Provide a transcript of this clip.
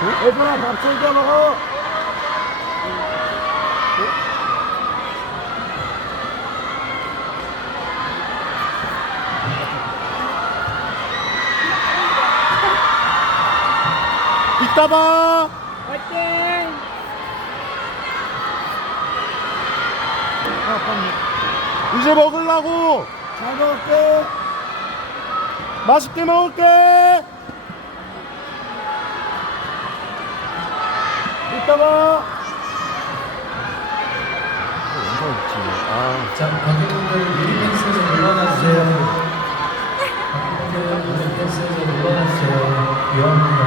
얘들아 밥 챙겨 먹어. 이따 봐. 화이팅! 이제 먹으려고. 잘 먹을게. 맛있게 먹을게. 아. 자, 관객분들 유리 펜스에서 물러나 주세요. 관객분들 유리 펜스에서 물러나 주세요. 위험합니다.